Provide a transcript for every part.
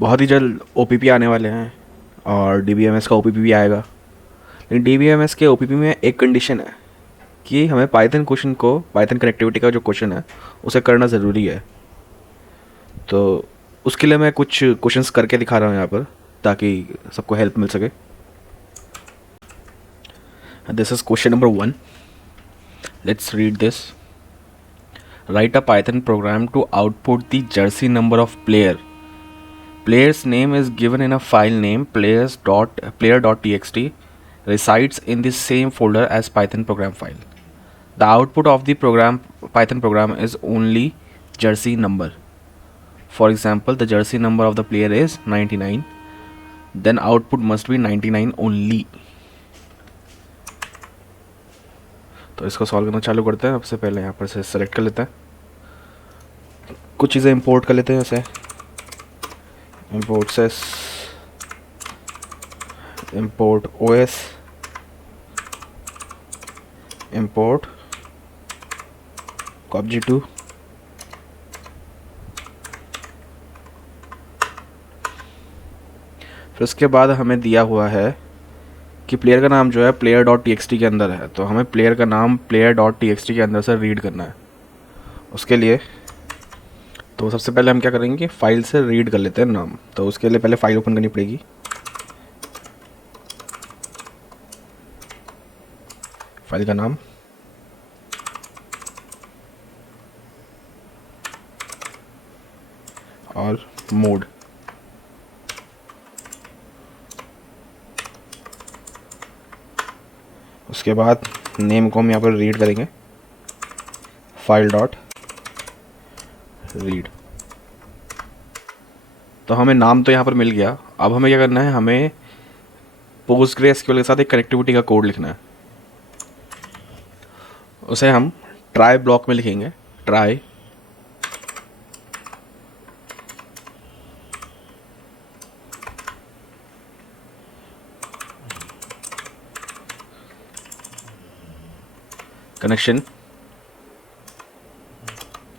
बहुत ही जल्द ओपीपी आने वाले हैं और डीबीएमएस का ओपीपी भी आएगा। लेकिन डीबीएमएस के ओपीपी में एक कंडीशन है कि हमें पाइथन क्वेश्चन को, पाइथन कनेक्टिविटी का जो क्वेश्चन है उसे करना ज़रूरी है। तो उसके लिए मैं कुछ क्वेश्चंस करके दिखा रहा हूँ यहाँ पर, ताकि सबको हेल्प मिल सके। This is question number 1। Let's read this. Write a Python program to output the jersey number of player. Player's name is given in a file name player.txt resides in the same folder as Python program file. The output of the Python program is only jersey number. For example, the jersey number of the player is 99. Then output must be 99 only. तो इसको solve करना चालू करते हैं। सबसे पहले यहाँ पर से सेलेक्ट कर लेते हैं, कुछ चीज़ें इंपोर्ट कर लेते हैं। जैसे import sys, import os, import copg2, फिर उसके बाद हमें दिया हुआ है कि प्लेयर का नाम जो है player डॉट टी के अंदर है, तो हमें प्लेयर का नाम player डॉट टी के अंदर से रीड करना है। उसके लिए तो सबसे पहले हम क्या करेंगे, फाइल से रीड कर लेते हैं नाम। तो उसके लिए पहले फाइल ओपन करनी पड़ेगी। फाइल का नाम और मोड। उसके बाद नेम को हम यहाँ पर रीड करेंगे, फाइल डॉट रीड। तो हमें नाम तो यहाँ पर मिल गया। अब हमें क्या करना है, हमें पोस्टग्रेसक्यूएल के साथ एक कनेक्टिविटी का कोड लिखना है। उसे हम ट्राई ब्लॉक में लिखेंगे, ट्राई कनेक्शन,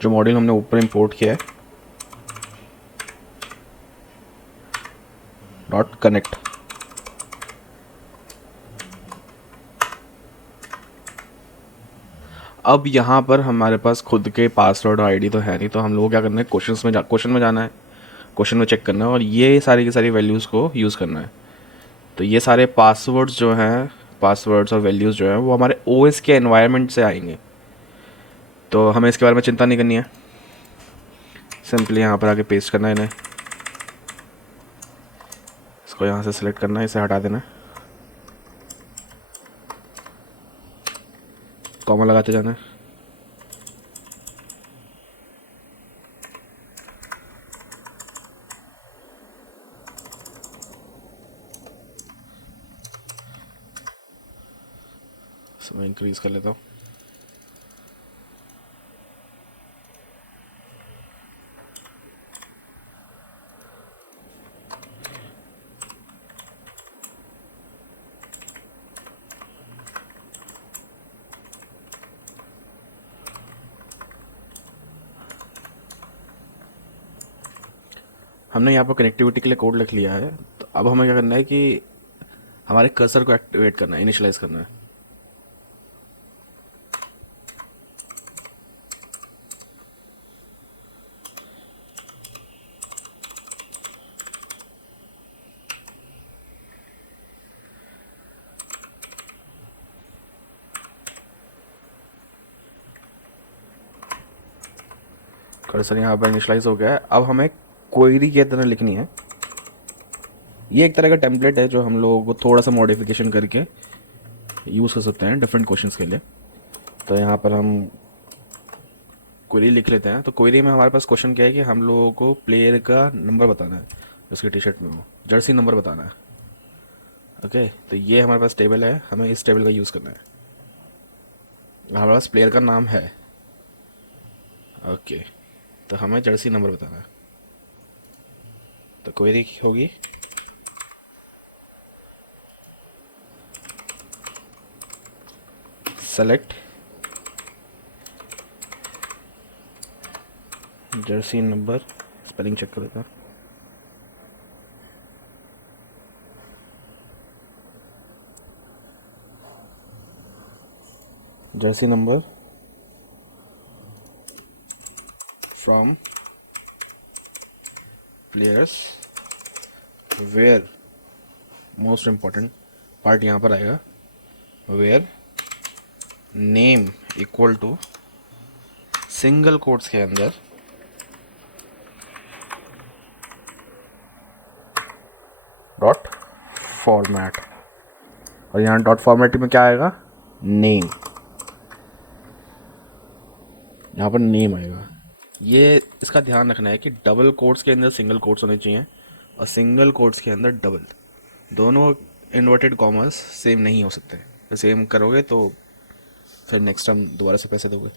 जो मॉड्यूल हमने ऊपर इंपोर्ट किया है, डॉट कनेक्ट। अब यहाँ पर हमारे पास खुद के पासवर्ड और आईडी तो है नहीं, तो हम लोगों को क्या करना है, क्वेश्चन में जाना है, क्वेश्चन में चेक करना है और ये सारी की सारी वैल्यूज़ को यूज़ करना है। तो ये सारे पासवर्ड्स जो हैं, पासवर्ड्स और वैल्यूज़ जो हैं वो हमारे ओएस के एनवायरनमेंट से आएंगे। तो हमें इसके बारे में चिंता नहीं करनी है, सिंपली यहाँ पर आके पेस्ट करना है इन्हें। इसको यहाँ से सिलेक्ट करना है, इसे हटा देना है, कॉमा लगाते जाना है। मैं इंक्रीज कर लेता हूँ। हमने यहाँ पर कनेक्टिविटी के लिए कोड लिख लिया है। तो अब हमें क्या करना है कि हमारे कर्सर को एक्टिवेट करना है, इनिशियलाइज करना है। कर्सर यहाँ पर इनिशियलाइज हो गया है। अब हमें क्वेरी की तरह लिखनी है। ये एक तरह का टेम्पलेट है जो हम लोगों को थोड़ा सा मॉडिफिकेशन करके यूज़ कर सकते हैं डिफरेंट क्वेश्चंस के लिए। तो यहाँ पर हम क्वेरी लिख लेते हैं। तो क्वेरी में हमारे पास क्वेश्चन क्या है कि हम लोगों को प्लेयर का नंबर बताना है, उसकी टी शर्ट में हो जर्सी नंबर बताना है। ओके, तो ये हमारे पास टेबल है, हमें इस टेबल का यूज़ करना है। हमारे पास प्लेयर का नाम है। ओके, तो हमें जर्सी नंबर बताना है। तो क्वेरी होगी select jersey number, spelling check कर लेता हूँ, jersey number from players where, most important part यहाँ पर आएगा, where name equal to single quotes के अंदर डॉट फॉर्मेट, और यहाँ डॉट फॉर्मेट में क्या आएगा, नेम, यहाँ पर नेम आएगा। ये इसका ध्यान रखना है कि डबल कोट्स के अंदर सिंगल कोट्स होने चाहिए और सिंगल कोट्स के अंदर डबल, दोनों इन्वर्टेड कॉमर्स सेम नहीं हो सकते। तो सेम करोगे तो फिर नेक्स्ट टाइम दोबारा से पैसे दोगे।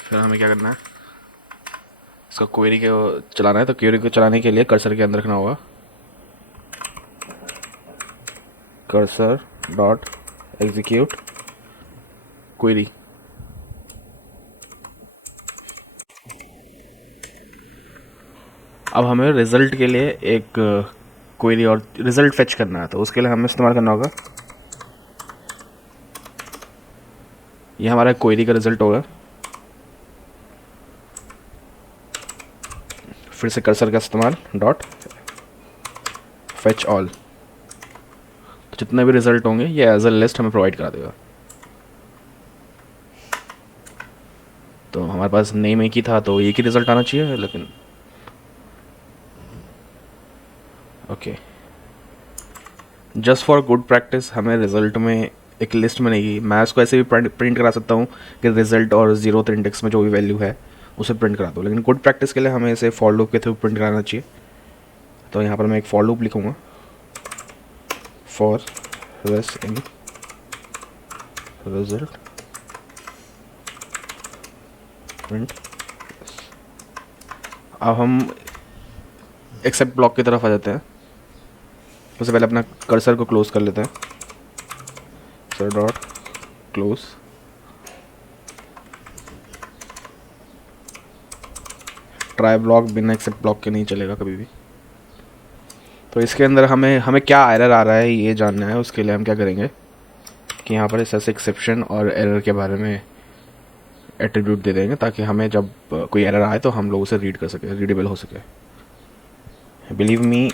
फिर हमें क्या करना है, इसको क्वेरी को चलाना है। तो क्वेरी को चलाने के लिए कर्सर के अंदर रखना होगा कर्सर डॉट एग्जीक्यूट क्वेरी। अब हमें रिज़ल्ट के लिए एक क्वेरी और रिज़ल्ट फेच करना है, तो उसके लिए हमें इस्तेमाल करना होगा, ये हमारा क्वेरी का रिज़ल्ट होगा। फिर से कर्सर का इस्तेमाल डॉट फेच ऑल, तो जितने भी रिज़ल्ट होंगे ये एज अ लिस्ट हमें प्रोवाइड करा देगा। तो हमारे पास नेम एक ही था तो एक ही रिज़ल्ट आना चाहिए, लेकिन okay, just for good practice हमें रिज़ल्ट में एक लिस्ट बनेगी। मैं उसको ऐसे भी प्रिंट करा सकता हूँ कि रिज़ल्ट और ज़ीरोथ इंडेक्स में जो भी वैल्यू है उसे प्रिंट करा दो, लेकिन गुड प्रैक्टिस के लिए हमें इसे फॉर लूप के थ्रू प्रिंट कराना चाहिए। तो यहाँ पर मैं एक फॉर लूप लिखूँगा, for res in result print. अब हम एक्सेप्ट ब्लॉक की तरफ आ जाते हैं। उससे पहले अपना कर्सर को क्लोज कर लेते हैं, sir dot close. Try block बिना एक्सेप्ट ब्लॉक के नहीं चलेगा कभी भी। तो इसके अंदर हमें हमें क्या एरर आ रहा है ये जानना है। उसके लिए हम क्या करेंगे कि यहाँ पर इस एक्सेप्शन और एरर के बारे में एट्रीब्यूट दे देंगे, ताकि हमें जब कोई एरर आए तो हम लोग उसे रीड कर सके, रीडेबल हो सके। बिलीव मी,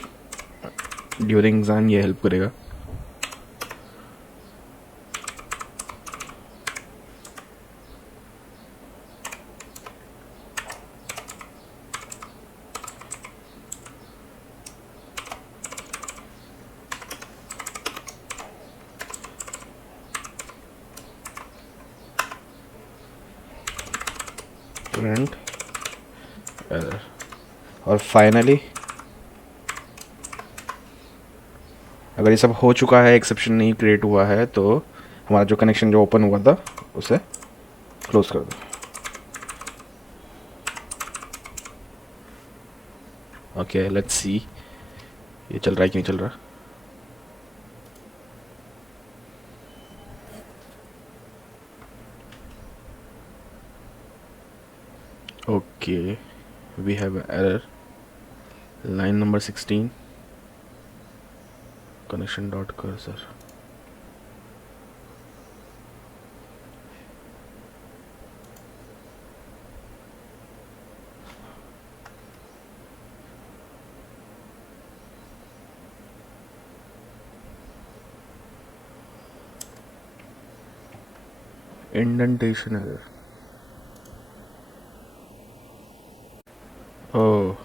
ड्यूरिंग एग्जाम ये हेल्प करेगा। प्रिंट एरर, और फाइनली अगर ये सब हो चुका है, एक्सेप्शन नहीं क्रिएट हुआ है, तो हमारा जो कनेक्शन जो ओपन हुआ था उसे क्लोज कर दो। ओके, लेट्स सी ये चल रहा है कि नहीं चल रहा। Okay, we have error, line number 16 connection dot cursor. Indentation error, oh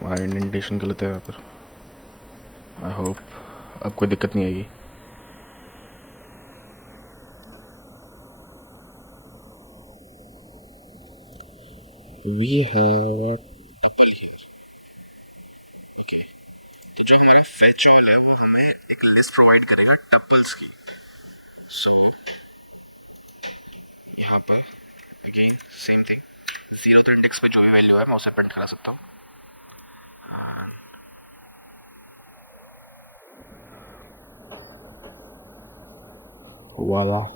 हमारा इंडेंटेशन गलत है यहाँ पर। आई होप अब कोई दिक्कत नहीं आएगी। वी हैव जो हमारा फेच ऑल है वो हमें एक लिस्ट प्रोवाइड करेगा टपल्स की। सो यहाँ पर सेम थिंग, जीरो इंडेक्स में जो भी वैल्यू है मैं उसे प्रिंट करा सकता हूँ। वाह वाह,